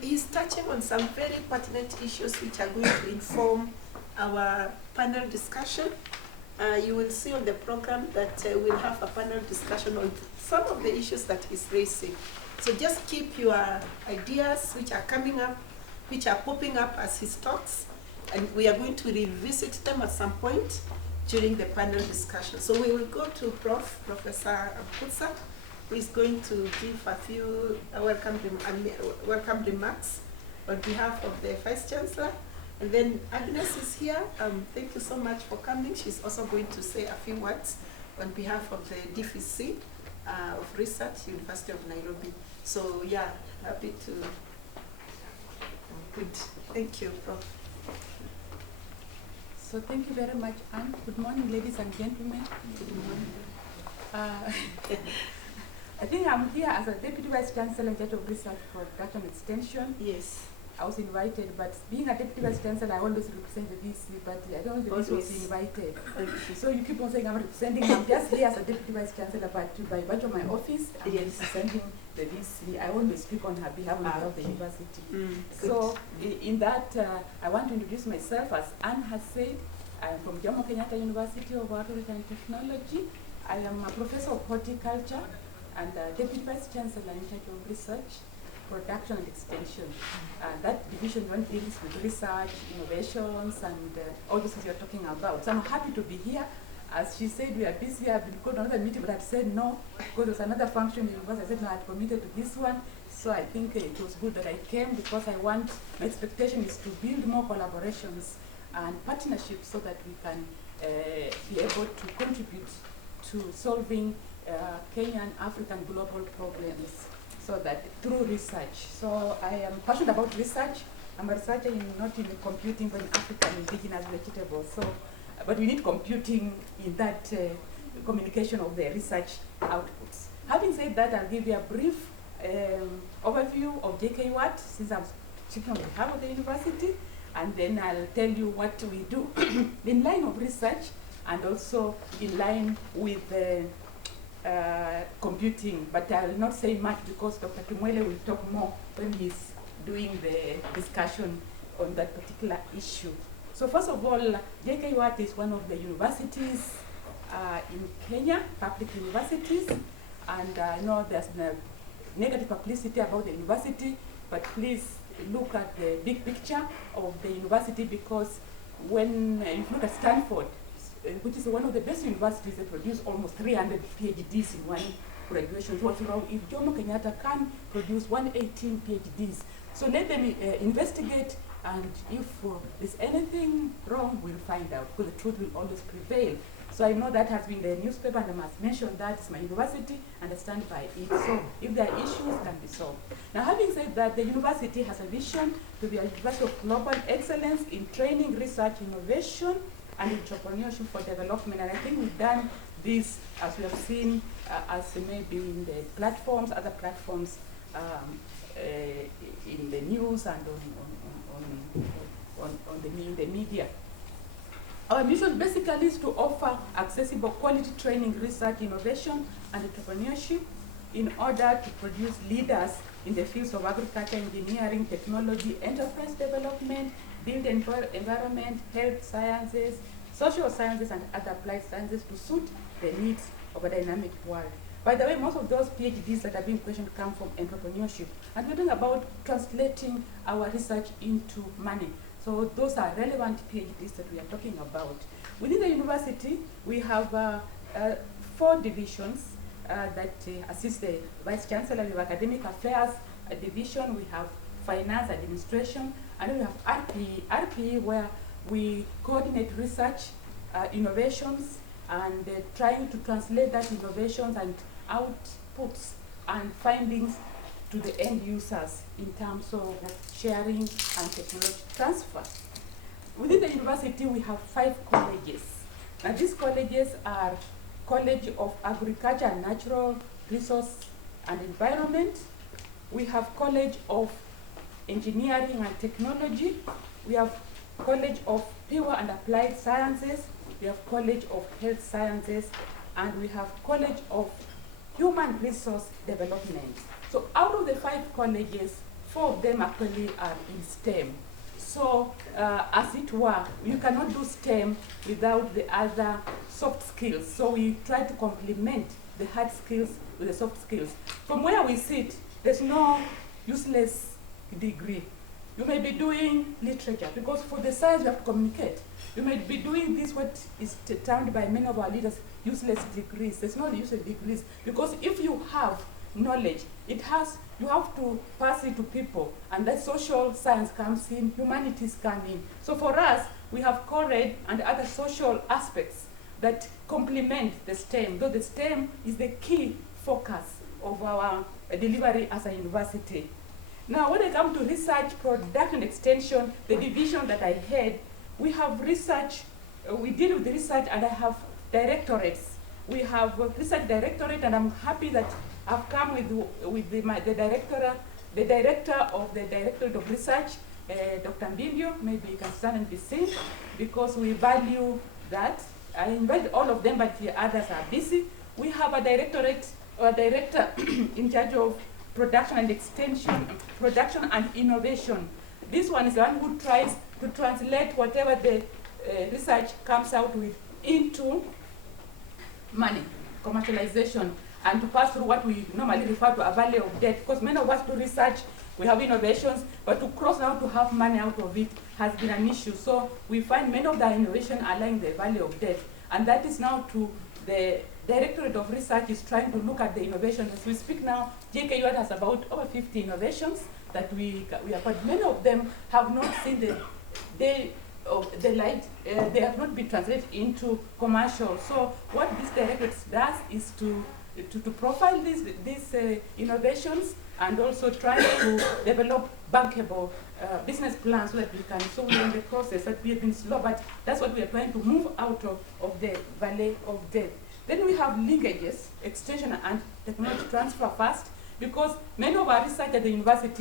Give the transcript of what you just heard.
he's touching on some very pertinent issues which are going to inform our panel discussion. You will see on the program that we'll have a panel discussion on some of the issues that he's raising. So just keep your ideas which are coming up, which are popping up as he talks, and we are going to revisit them at some point during the panel discussion. So we will go to Professor Kutsa, who is going to give a few welcome remarks on behalf of the Vice Chancellor. And then Agnes is here. Thank you so much for coming. She's also going to say a few words on behalf of the DVC of Research, University of Nairobi. So yeah, happy to. Good. Thank you, Prof. So thank you very much, Anne. Good morning, ladies and gentlemen. Good morning. I think I'm here as a Deputy Vice Chancellor in charge of Research, Production and Extension. Yes. I was invited, but being a Deputy Vice Chancellor, I always represent the VC, but I don't know if the VC was invited. So you keep on saying I'm representing, I'm just here as a Deputy Vice Chancellor, but by virtue of my office, I'm representing the VC. I always speak on her behalf of the university. So in that, I want to introduce myself. As Anne has said, I am from Jomo Kenyatta University of Agriculture and Technology. I am a professor of horticulture and Deputy Vice Chancellor in charge of Research, Production and Extension. That division deals with research, innovations, and all those things you're talking about. So I'm happy to be here. As she said, we are busy. I've been called to another meeting, but I said no, because there's another function in the university. I said no, I had committed to this one. So I think it was good that I came, because my expectation is to build more collaborations and partnerships so that we can be able to contribute to solving Kenyan, African, global problems. So that through research. So I am passionate about research. I'm a researcher not in computing, but in African indigenous vegetables. So, but we need computing in that communication of the research outputs. Having said that, I'll give you a brief overview of JKUAT, since I'm speaking on behalf of the university, and then I'll tell you what we do in line of research and also in line with computing, but I will not say much because Dr. Kimwele will talk more when he's doing the discussion on that particular issue. So first of all, JKUAT is one of the universities in Kenya, public universities, and I know there's been negative publicity about the university, but please look at the big picture of the university, because when you look at Stanford, which is one of the best universities that produce almost 300 PhDs in one graduation. What's wrong if Jomo Kenyatta can produce 118 PhDs? So let them investigate, and if there's anything wrong, we'll find out, because the truth will always prevail. So I know that has been the newspaper, and I must mention that it's my university, and I stand by it. So if there are issues, can be solved. Now, having said that, the university has a vision to be a university of global excellence in training, research, innovation, and entrepreneurship for development. And I think we've done this, as we have seen, as maybe in the platforms, other platforms, in the news and in the media. Our mission basically is to offer accessible quality training, research, innovation, and entrepreneurship in order to produce leaders in the fields of agriculture, engineering, technology, enterprise development, build environment, health sciences, social sciences, and other applied sciences to suit the needs of a dynamic world. By the way, most of those PhDs that are being questioned come from entrepreneurship. And we're talking about translating our research into money. So those are relevant PhDs that we are talking about. Within the university, we have 4 divisions that assist the Vice Chancellor. We have Academic Affairs division, we have Finance Administration, and we have RPE, where we coordinate research, innovations, and trying to translate that innovations and outputs and findings to the end users in terms of sharing and technology transfer. Within the university, we have 5 colleges. Now, these colleges are College of Agriculture and Natural Resource and Environment. We have College of Engineering and Technology. We have College of Pure and Applied Sciences. We have College of Health Sciences. And we have College of Human Resource Development. So out of the 5 colleges, 4 of them actually are in STEM. So, as it were, you cannot do STEM without the other soft skills. So we try to complement the hard skills with the soft skills. From where we sit, there's no useless degree. You may be doing literature, because for the science you have to communicate. You may be doing this, what is termed by many of our leaders, useless degrees. There's no useless degrees, because if you have knowledge, you have to pass it to people, and that social science comes in, humanities come in. So for us, we have core-ed and other social aspects that complement the STEM, though the STEM is the key focus of our delivery as a university. Now, when it comes to research, production, extension, the division that I had, we have research, we deal with research, and I have directorates. We have a research directorate, and I'm happy that I've come with the director of the Directorate of Research, Dr. Mbindio. Maybe you can stand and be seen, because we value that. I invite all of them, but the others are busy. We have a directorate, or a director in charge of production and extension, production and innovation. This one is the one who tries to translate whatever the research comes out with into money, commercialization, and to pass through what we normally refer to a valley of death. Because many of us do research, we have innovations, but to cross now to have money out of it has been an issue. So we find many of the innovation are lying the valley of death. And that is now to the Directorate of Research is trying to look at the innovations. As we speak now, JKUAT has about over 50 innovations that we have, but many of them have not seen the light, they have not been translated into commercial. So what this directorate does is to profile these innovations, and also try to develop bankable business plans so that we can, so we're in the process that we have been slow, but that's what we are trying to move out of the valley of death. Then we have linkages, extension and technology transfer first, because many of our research at the university